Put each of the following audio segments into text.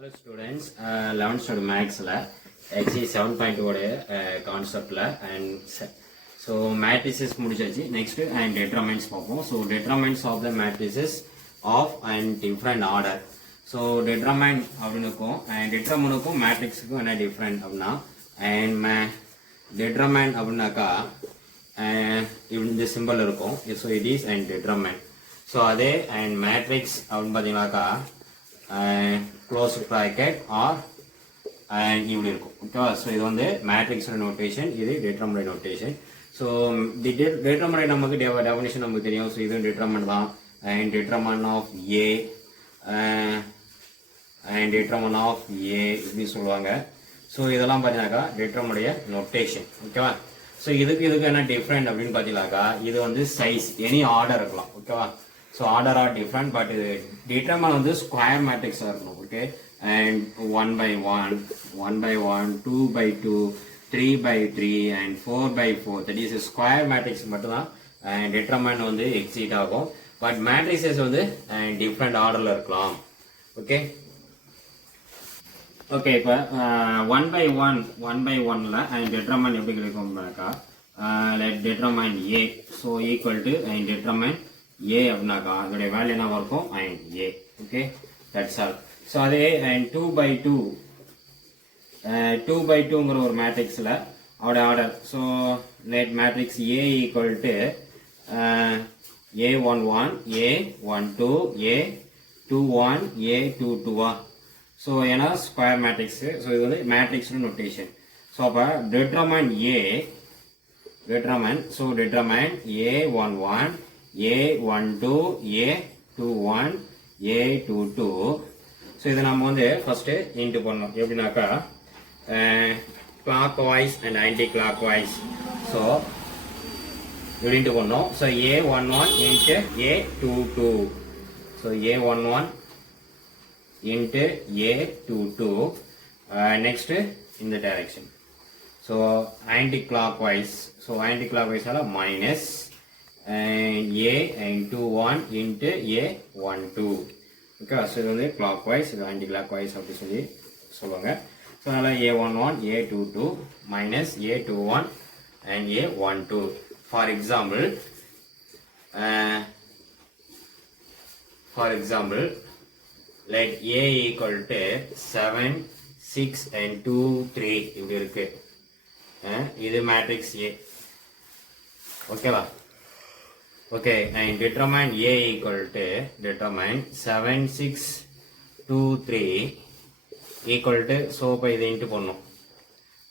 Hello students, 11th standard Mathsல XE 7.2 ஓட கான்செப்ட்ல and so matrices முடிச்சாச்சு. நெக்ஸ்ட் and determinants பார்ப்போம். So determinants of the matrices of and different order. So determinant அப்படினுக்கும் and determinantக்கும் matrixக்கும் என்ன different அப்படினா and determinant அப்படினாக்கா இந்த symbol இருக்கும். So it is and determinant. So அதே and matrix அப்படின்னு பார்த்தீங்கன்னாக்கா close bracket or and இப்படி இருக்கும். ஓகேவா? ஸோ இது வந்து மேட்ரிக்ஸோட நோட்டேஷன், இது determinant notation. So the determinant நமக்கு டெஃபினிஷன் நமக்கு தெரியும். ஸோ இதுவும் டிட்டர்மினன்ட் தான். And determinant of A and determinant of A இப்படி சொல்லுவாங்க. ஸோ இதெல்லாம் பார்த்தீங்கன்னாக்கா டிட்டர்மினுடைய நோட்டேஷன். ஓகேவா? ஸோ இதுக்கு என்ன டிஃப்ரெண்ட் அப்படின்னு பார்த்தீங்கன்னாக்கா இது வந்து சைஸ் எனி ஆர்டர் இருக்கலாம். ஓகேவா? So order are different, but determine on the square matrix are no, okay, and 1 by 1, 1 by 1, 2 by 2, 3 by 3, and 4 by 4. That is a square matrix மட்டும் and determine on the exceed ஆகும். But matrices வந்து different order ல இருக்கலாம். Okay. Okay, இப்போ 1 by 1 ல and determine எப்படி கிடைக்கும்னாக்கா let determine a so equal to and determine a அப்படினாக்கா அதோட வேல்யூ என்ன இருக்கும் and a. okay, that's all. so அதே and 2 by 2ங்கிற ஒரு மேட்ரிக்ஸ்ல அவட order. so let matrix a equal to a11 a12 a21 a22 so ஏன்னா square matrix. so இது வந்து மேட்ரிக்ஸ் நோட்டேஷன். so அப்ப determine a11 a12 a21 a22. So இதை நம்ம வந்து ஃபர்ஸ்ட் இன்ட்டு பண்ணோம். எப்படின்னாக்கா clockwise and anticlockwise. So இப்படி இன்ட்டு பண்ணோம். So a11 into a22. So a11 into a22. Next இந்த direction. So anti clock wise. So anti clock வைஸால minus and a and 21 into a12. okay, so இது வந்து clockwise, இது anti clockwise அப்படி சொல்லி சொல்லுவாங்க. ஸோ அதனால் a11 a22 minus a21 and a12. for example let a equal to 7 6 and 2 3 இப்படி இருக்கு. இது மேட்ரிக்ஸ் a. ஓகேவா? okay, and determine a equal to determine 7 6 2 3 equal to so by the into பண்ணோம்.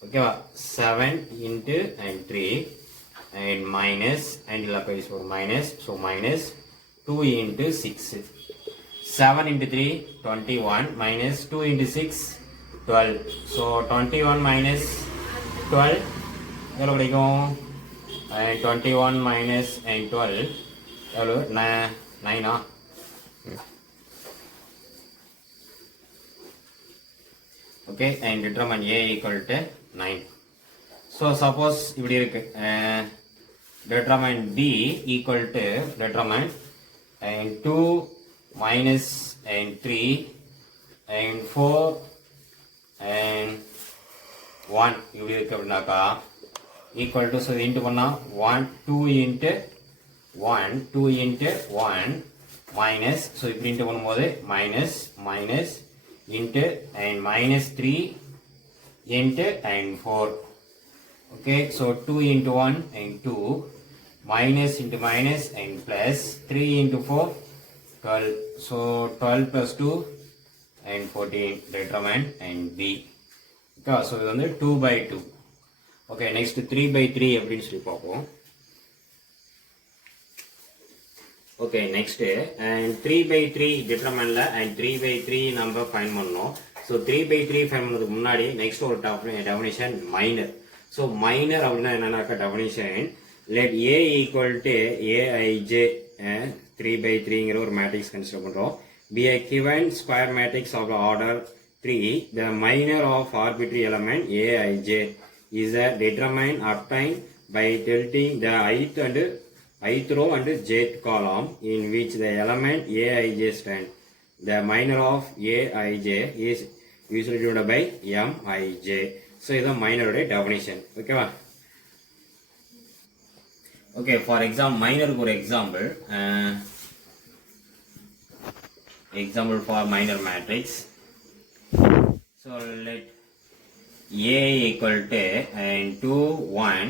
ஓகேவா? 7 into and 3 and minus and is for minus, so minus 2 into 6. 7 into 3 21 minus 2 into 6 12. so 21 minus 12 எவ்வளோ கிடைக்கும்? and 21 minus and 12 எவ்வளோ? 9 okay, and determine a equal to 9. so suppose இப்படி இருக்கு. determine b equal to determine and 2 minus and 3 and 4 and 1 இப்படி இருக்கு அப்படின்னாக்கா equal to, so into பண்ணா 1 2 into 1 minus, so இப்படி into பண்ணும்போது minus into and minus 3 into and 4. okay, so 2 into 1 and 2 minus into minus and plus 3 into 4 12. so 12 plus 2 and 14. determine and b. okay, so இது வந்து 2 by 2. okay, next 3 by 3 அப்படின்னு சொல்லி பார்ப்போம். okay, next and 3 by 3 determineல and 3 by 3 நம்ம find பண்ணோம். so 3 by 3 find பண்ணதுக்கு முன்னாடி next ஒரு definition minor. so minor அப்படின்னா என்னன்னாக்கா definition let a equal to aij 3 by 3ங்கிற ஒரு மேட்ரிக்ஸ் கன்சிடர் பண்றோம். be a given square matrix of the order 3 the minor of arbitrary element aij is determined obtained by tilting the ith row and jth column in which the element aij stand. The minor of aij is usually divided by mij. So இது minor உடைய definition. ஓகேவா? Okay, for example, minor ஒரு example. Example for minor matrix. So let A equal to and 2, 1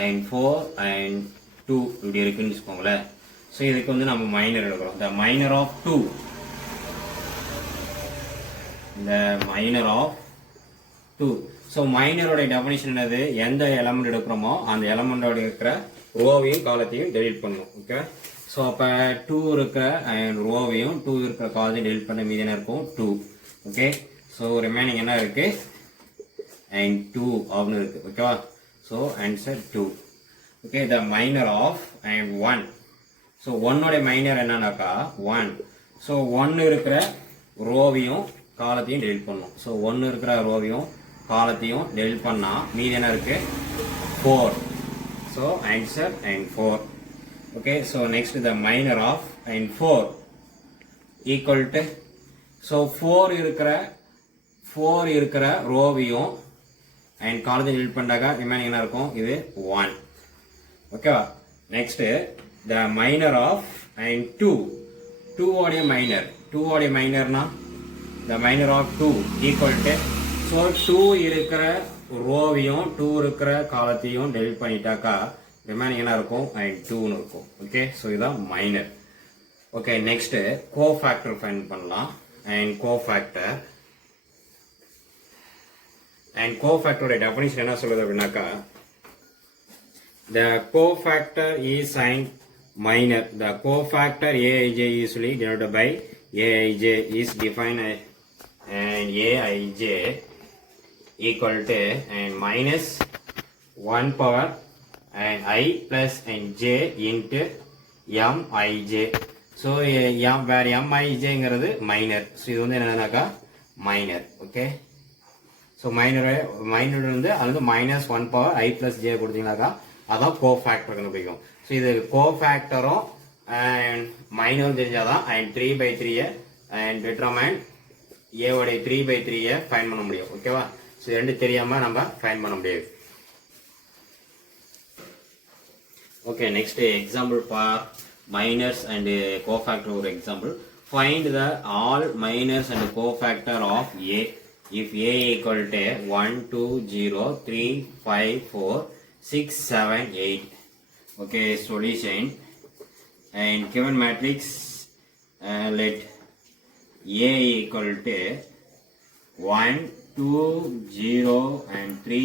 and 4 and 2 இப்படி இருக்குன்னு வச்சுக்கோங்களேன். So இதுக்கு வந்து நம்ம மைனர் எடுக்கிறோம். the minor of 2. the minor of 2. So மைனரோட டெஃபினிஷன் என்னது? எந்த எலமெண்ட் எடுக்கிறோமோ அந்த எலமெண்டோட இருக்கிற ரோவையும் காலத்தையும் டெலிட் பண்ணும். ஓகே, ஸோ அப்போ 2 இருக்கிற ரோவையும் 2 இருக்கிற காலத்தையும் டெலிட் பண்ண மீதி என்ன இருக்கும்? 2. ஓகே, ஸோ ரிமைனிங் என்ன இருக்கு? and 2 அப்படின்னு இருக்கு. ஓகேவா? So answer 2. Okay, the minor of and 1. So 1 minor என்னன்னாக்கா 1. ஸோ 1 இருக்கிற ரோவையும் காலத்தையும் டெலிட் பண்ணும். ஸோ 1 இருக்கிற ரோவையும் காலத்தையும் டெலிட் பண்ணா மீதி என்ன இருக்கு? 4. So answer and 4. Okay, so next the minor of and 4 equal to, so 4 இருக்கிற ரோவையும் and காலத்தை delete பண்ணாக ரிமைனிங் என்ன இருக்கும்? இது 1. ஓகேவா? Next the minor of and 2. 2 உடைய மைனர்னா the minor of 2 equal to, so 2 இருக்கிற ரோவையும் 2 இருக்கிற காலத்தையும் டெலிட் பண்ணிட்டாக்கா ரிமைனிங் என்ன இருக்கும்? and 2 இருக்கும். ஓகே, ஸோ இதான் minor. Okay, next cofactor find பண்ணலாம். அண்ட் கோஃபேக்டரோட டெஃபினிஷன் என்ன சொல்லுது அப்படின்னாக்கா, the cofactor is signed minor. The cofactor aij is usually denoted by aij is defined and aij equal to and minus 1 power and I plus and j into mij. So where mijங்கிறது minor. So இது வந்து என்னன்னாக்கா minor. Okay, so minor வந்து அது வந்து minus 1 power I plus j கொடுத்தீங்கன்னாக்கா அதான் cofactor கண்டுபிடிக்கும். So இது கோஃபேக்டரும் and மைனரும் தெரிஞ்சாதான் அண்ட் 3/3 அண்ட் டிட்டர்மைன் ஏவோடைய 3/3 ஃபைண்ட் பண்ண முடியும். ஓகேவா? ஸோ ரெண்டு தெரியாம நம்ம ஃபைண்ட் பண்ண முடியாது. Okay, next example for minors and cofactor ஒரு example. Find the all minors and cofactor of A if A equal to 1 2 0 3 5 4 6 7 8. Okay, solution and given matrix let A equal to 1 2 0 and 3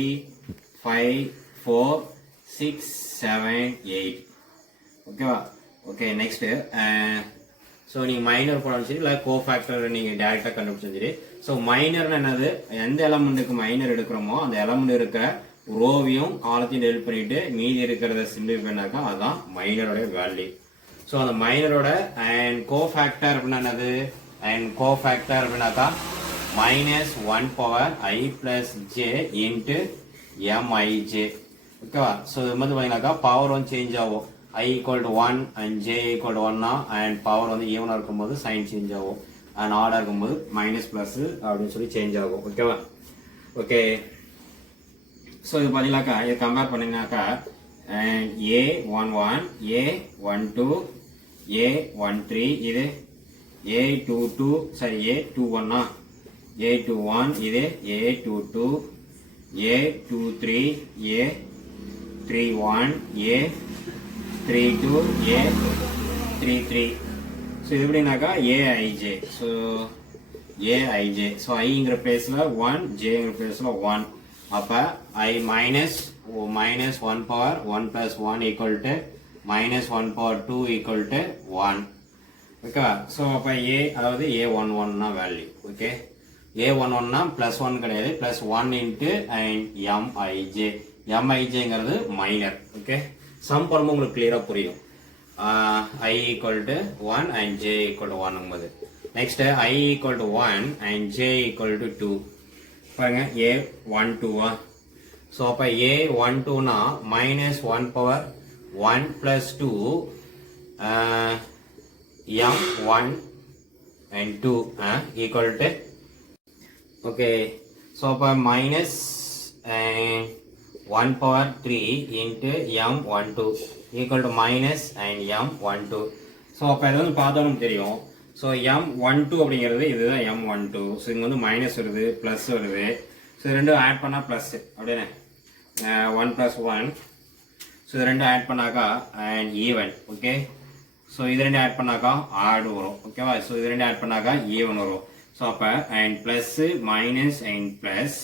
5 4 6 7 8. ஓகேவா? Okay, next so நீங்கள் minor போனாலும் சரி இல்லை cofactor நீங்கள் டேரெக்டாக கண்டுபிடிச்சும் சரி. So மைனர்னு என்னது? எந்த எலமெண்ட்டுக்கு மைனர் எடுக்கிறோமோ அந்த எலமெண்ட் இருக்கிற ரோவையும் காலத்தையும் டெலிட் பண்ணிட்டு மீதி இருக்கிறத சிம்பிளிஃபை பண்ணாக்கா அதுதான் மைனரோட வேல்யூ. ஸோ அந்த மைனரோட அண்ட் கோஃபேக்டர் அப்படின்னா என்னது? அண்ட் கோஃபேக்டர் அப்படின்னாக்கா minus 1 power I plus j into mij. ஓகேவா? ஸோ இது வந்து பார்த்தீங்கன்னாக்கா பவர் வந்து சேஞ்ச் ஆகும். I equal to 1 and j equal to 1 and power வந்து ஈவனாக இருக்கும்போது சைன் சேஞ்ச் ஆகும் அண்ட் ஆர்டர் இருக்கும்போது மைனஸ் ப்ளஸ் அப்படின்னு சொல்லி சேஞ்ச் ஆகும். ஓகேவா? ஓகே, ஸோ இது பார்த்தீங்கன்னாக்கா இதை compare பண்ணிங்கனாக்கா and A11 A12 A13 இது A22 சரி A21 A21 இது A22 A23 A31 A32 A33. So இது எப்படின்னாக்கா AIJ. So AIJ. ஸோ ஐங்கிற பிளேஸில் 1 ஜேங்கிற பிளேஸில் 1. அப்போ I minus 1 power 1 plus 1 equal to minus 1 power 2 equal to 1. Okay, so அப்போ A அதாவது A11 value. Okay, A11 plus 1 கிடையாது, ப்ளஸ் 1 இன்ட்டு அண்ட் MIJ. MIJங்கிறது minor. Okay, sum பண்ணும்போது உங்களுக்கு கிளியராக புரியும். I equal to 1 and J equal to 1 போது next I equal to 1 and J equal to 2. பாருங்க A12. ஸோ அப்போ A12னா minus 1 power 1 plus 2 M1 and 2 equal to Okay, so அப்போ minus 1 power 3 into m12 equal to minus and m12. So அப்போ இது வந்து பார்த்தோன்னு தெரியும். So m12 அப்படிங்கிறது இதுதான் m12. ஸோ இங்கே வந்து மைனஸ் வருது ப்ளஸ் வருது. ஸோ இது ரெண்டும் ஆட் பண்ணால் ப்ளஸ் அப்படியே 1 + 1. ஸோ இது ரெண்டும் ஆட் பண்ணாக்கா அண்ட் ஈவன். ஓகே, ஸோ இது ரெண்டு ஆட் பண்ணாக்கா ஆடு வரும். ஓகேவா? ஸோ இது ரெண்டு ஆட் பண்ணாக்கா ஈவன் வரும். ஸோ அப்போ and plus minus and plus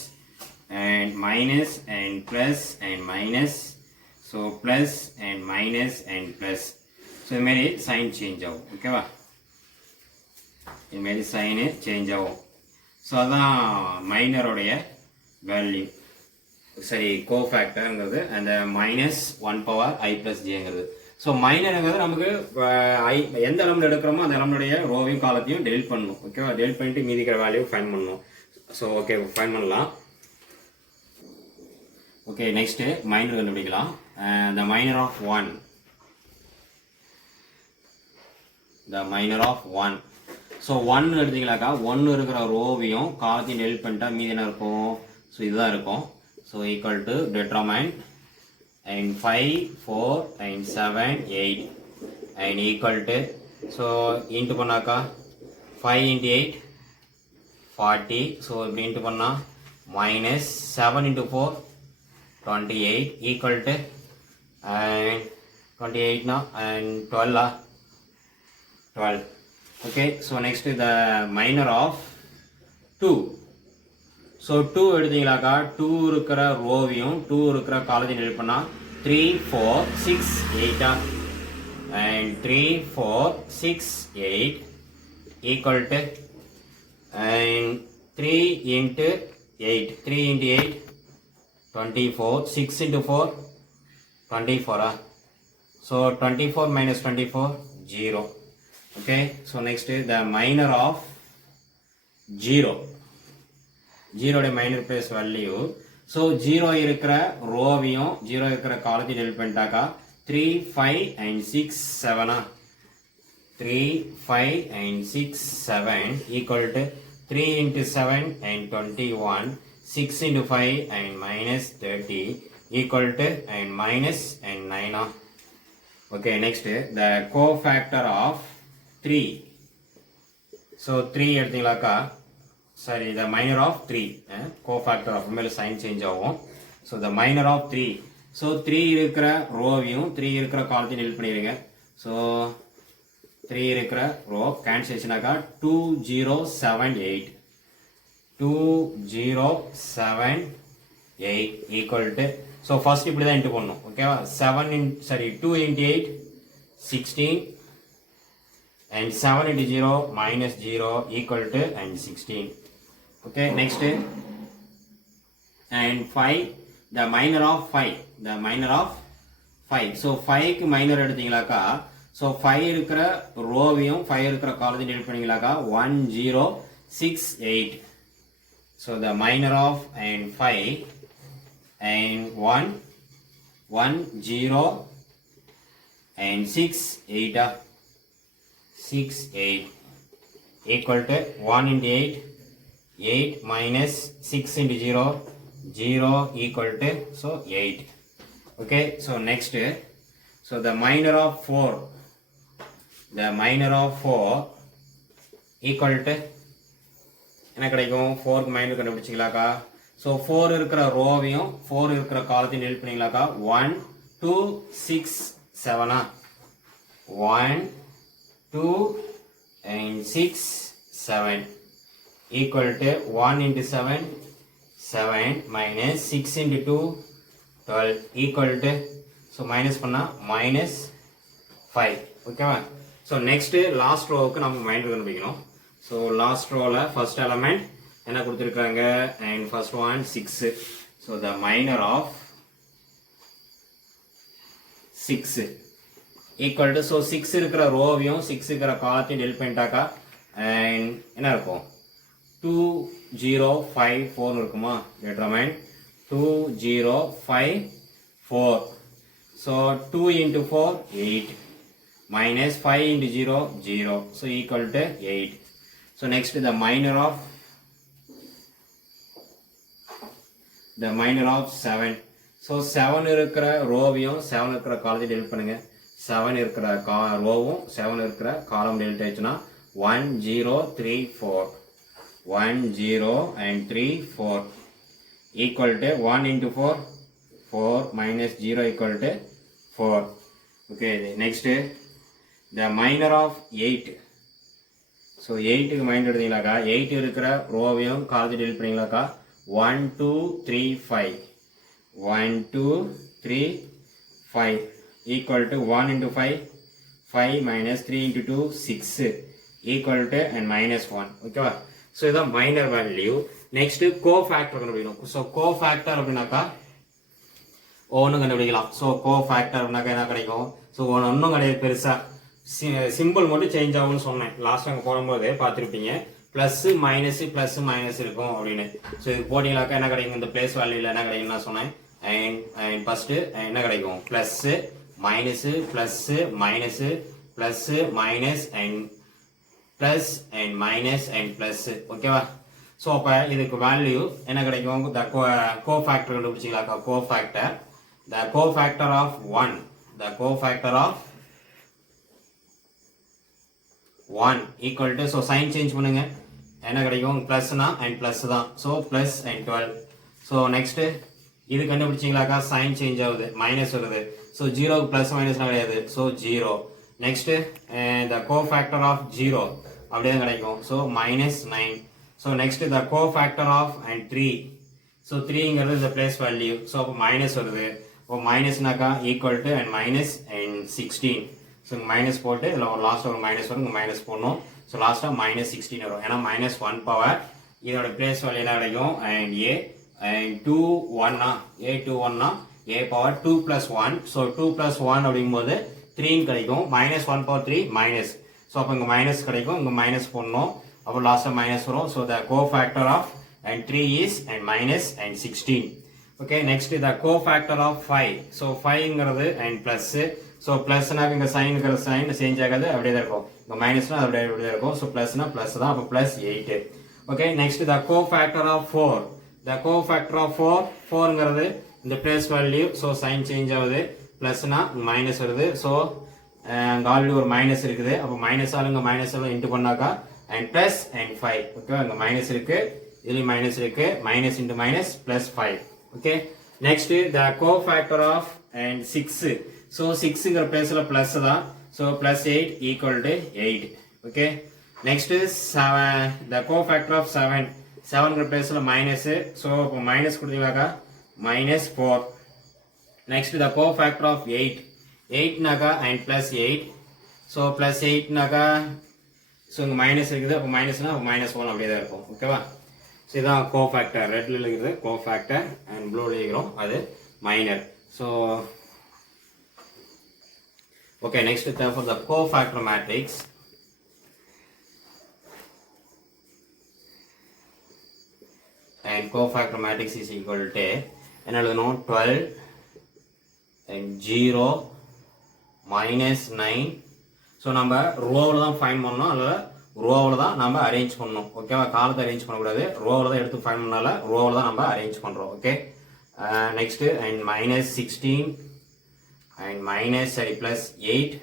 and minus and plus and minus. So plus and minus and plus. So இதுமாரி சைன் சேஞ்ச் ஆகும். ஓகேவா? இதுமாரி சைனு சேஞ்ச் ஆகும். ஸோ அதுதான் மைனருடைய வேல்யூ. சரி, கோஃபேக்டருங்கிறது அந்த மைனஸ் 1 பவர் i + jங்கிறது. ஸோ மைனருங்கிறது நமக்கு எந்த எலமெண்ட் எடுக்கிறோமோ அந்த எலமெண்டுடைய ரோவையும் காலத்தையும் டெலிட் பண்ணணும். ஓகேவா? டெலிட் பண்ணிட்டு மீதி இருக்கிற வேல்யூ ஃபைன் பண்ணணும். ஸோ ஓகே, ஃபைன் பண்ணலாம். ஓகே, நெக்ஸ்ட்டு மைனர் கண்டுபிடிக்கலாம். The minor of 1. The minor of 1. So 1 எடுத்தீங்களாக்கா 1 இருக்கிற ரோவையும் காலத்தையும் டெலிட் பண்ணிட்டா மீதி என்ன இருக்கும்? ஸோ இதுதான் இருக்கும். So equal to determine and 5 4 and 7 8 and equal to, so into பண்ணாக்கா 5 into 8 40. so இப்படி into பண்ணா minus 7 into 4 28 equal to and 28 na and 12 12. okay, so next the minor of 2. So 2 எடுத்தீங்களாக்கா 2 இருக்கிற ரோவையும் 2 இருக்கிற காலத்தையும் டெலிட் பண்ணால் 3 4 6 8 and 3 4 6 8 equal to and 3 into 8 3 into 8 24 6 into 4 24. So 24 minus 24 0. Okay, so next the minor of 0. 0 minor place value. So 0 இருக்கிற ரோவையும் 0 இருக்கிற காலத்தையும் delete பண்ணிட்டாக்கா 3 5 and 6 7. 3 5 and 6 7 equal to 3 into 7 and 21. 6 into 5 and minus 30 equal to and minus and 9. Okay, next the cofactor of 3. So 3 எடுத்தீங்களாக்கா sorry, the minor of 3, cofactor of மேல sign change ஆகும். so the minor of 3. so 3 இருக்கிற ரோவையும் 3 இருக்கிற காலத்தையும் delete பண்ணிடுங்க. so 3 இருக்கிற row cancellation ஆகா 2078 2078 equal to, so first இப்படி தான் இன்ட்டு பண்ணணும். ஓகேவா? 2 into 8 16 and 7 into 0 minus 0 equal to and 16. okay, next and 5, the minor of 5. the minor of 5. so 5 க்கு மைனர் எடுத்தீங்களாக்கா so 5 இருக்கிற ரோவையும் 5 இருக்கிற காலத்தையும் delete பண்ணீங்களாக்கா 1068. so the minor of and 5 and 110 and 68 equal to 1 into 8 8 minus 6 into 0 0 equal to, so 8. okay, so next, so the minor of 4. the minor of 4 equal to என்ன கிடைக்கும்? 4 க்கு minor கண்டுபிடிச்சிங்களாக்கா so 4 இருக்கிற ரோவையும் 4 இருக்கிற காலத்தையும் delete பண்ணீங்களாக்கா 1 2 6 7. 1 2 and 6 7 equal to 1 into 7 7 minus 6 into 2 12 equal to, so minus பண்ணா minus 5. ஓகேவா? So next last ரோவுக்கு நம்ம minor கண்டுபிடிக்கணும். ஸோ லாஸ்ட் ரோவில் ஃபர்ஸ்ட் எலமெண்ட் என்ன கொடுத்துருக்காங்க and first one 6. So the minor of 6 equal to, so 6 இருக்கிற ரோவையும் 6 இருக்கிற காலத்தையும் டெலிட் பண்ணிட்டாக்கா அண்ட் என்ன இருக்கும் 2054 இருக்குமா? determine 2054. so 2 into 4 8 minus 5 into 0 0, so equal to 8. so next the minor of the minor of 7. So 7 இருக்கிற ரோவையும் 7 இருக்கிற காலத்தையும் delete பண்ணுங்க. 7 இருக்கிற ரோவும் 7 இருக்கிற காலம் delete ஆயிடுச்சுன்னா 1 0 3 4 1 0 and 3 4 equal to 1 into 4 4 minus 0 equal to 4. Okay, next the minor of 8. So 8 க்கு mind எடுத்தீங்களாக்கா 8 இருக்கிற ரோவையும் காலத்தை delete பண்ணீங்களாக்கா 1 2 3 5 1 2 3 5 equal to 1 into 5 5 minus 3 into 2 6 equal to and minus 1. Okay, so this is minor value. Next cofactor கண்டுபிடிக்கணும். So cofactor அப்படினாக்கா ஒன்னு கண்டுபிடிக்கலாம். So cofactor அப்படினாக்கா என்ன கிடைக்கும்? So ஒண்ணும் கிடையாது பெருசா சிம்பிள் மட்டும் சேஞ்ச் ஆகும்னு சொன்னேன் லாஸ்ட் அங்கே போடும்போது பார்த்துருப்பீங்க ப்ளஸ் மைனஸ் இருக்கும் அப்படின்னு ஸோ இது போட்டிங்களாக்கா என்ன கிடைக்கும் இந்த பிளேஸ் வேல்யூவில் என்ன கிடைக்கும்னு நான் சொன்னேன் அண்ட் ஃபஸ்ட்டு என்ன கிடைக்கும் plus minus plus minus plus minus and plus and minus and plus ஓகேவா ஸோ அப்போ இதுக்கு வேல்யூ என்ன கிடைக்கும் த கோஃபேக்டர் கண்டுபிடிச்சிங்களாக்கா cofactor the cofactor of 1 the cofactor of 1 equal to so sign change பண்ணுங்க என்ன கிடைக்கும் பிளஸ்னா and plus தான் so plus and 12 so next இது கண்டுபிடிச்சீங்களாக்கா sign change ஆகுது மைனஸ் வருது so 0 க்கு plus minus கிடையாது so 0 next the cofactor of 0 அப்படியே கிடைக்கும் so minus 9 so next the cofactor of and 3 so 3 ங்கிறது the place value so அப்ப மைனஸ் வருது அப்ப மைனஸ்னாக்கா equal to and minus and 16 so minus போட்டு இதுல ஒரு லாஸ்ட் ஒரு மைனஸ் வரும் இங்க மைனஸ் போடணும் so லாஸ்டா minus 16 வரும் ஏனா minus 1 பவர் இதோட பிளேஸ் வேல்யூ என்ன கிடைக்கும் and a and 2 1 னா a 2 1 னா a power 2 plus 1 so 2 plus 1 அப்படிங்கும்போது 3 கிடைக்கும் minus 1 power 3 minus so அப்ப இங்க மைனஸ் கிடைக்கும் இங்க மைனஸ் போடணும் அப்ப லாஸ்டா மைனஸ் வரும் so the cofactor of and 3 is and minus and 16 okay next the cofactor of 5 so 5 ங்கிறது and plus so plus னா இங்க sin ங்கற sin சேஞ்ச் ஆகாது அப்படியே தான் இருக்கும் இங்க மைனஸ்னா அப்படியே இருக்கும் so plus னா plus தான் அப்ப plus 8 okay next the cofactor of 4 the cofactor of 4 ங்கிறது இந்த place value so sin change ஆகுது plus னா மைனஸ் வருது so அங்க ஆல்ரெடி ஒரு மைனஸ் இருக்குது அப்ப மைனஸ் ஆல இங்க மைனஸ் ஆல இன்டு பண்ணாக்கா and plus and 5 okay அங்க மைனஸ் இருக்கு இதுல மைனஸ் இருக்கு minus into minus plus 5 okay next the cofactor of and 6 so 6 ங்கற பிளேஸ்ல பிளஸ் தான் so plus 8 equal to 8 okay next is 7 the cofactor of 7 7 ங்கற பிளேஸ்ல மைனஸ் so அப்ப மைனஸ் கொடுத்தீங்களாக்கா minus 4 next the cofactor of 8 8 நாக்கா and plus 8 so plus 8 நாக்கா so இங்க minus இருக்குது அப்ப மைனஸ்னா minus 1 அப்படியே தான் இருக்கும் ஓகேவா so இதான் cofactor ரெட்ல இருக்குது cofactor and blueல இருக்கிறோம் அது minor so okay next for the cofactor matrix and cofactor matrix is equal to என்ன எழுதணும் 12 and 0 minus 9 so நம்ம ரோவில் தான் ஃபைண்ட் பண்ணணும் அல்ல ரோவில் தான் நம்ம அரேஞ்ச் பண்ணணும் ஓகேவா காலத்தை அரேஞ்ச் பண்ணக்கூடாது ரோவில் தான் எடுத்து ஃபைண்ட் பண்ணால ரோவில் தான் நம்ம அரேஞ்ச் பண்ணுறோம் okay next and minus 16 and minus sorry plus 8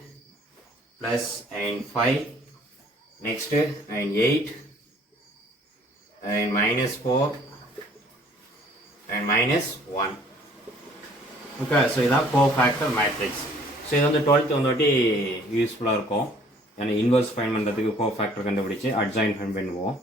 plus and 5 next and 8 and minus 4 and minus 1 okay so இதான் cofactor matrix so இது வந்து 12th வந்துட்டி யூஸ்ஃபுல்லா இருக்கும் ஏன்னா இன்வெர்ஸ் ஃபைண்ட் பண்றதுக்கு cofactor கண்டுபிடிச்சு adjoint ஃபைண்ட் பண்ணுவோம்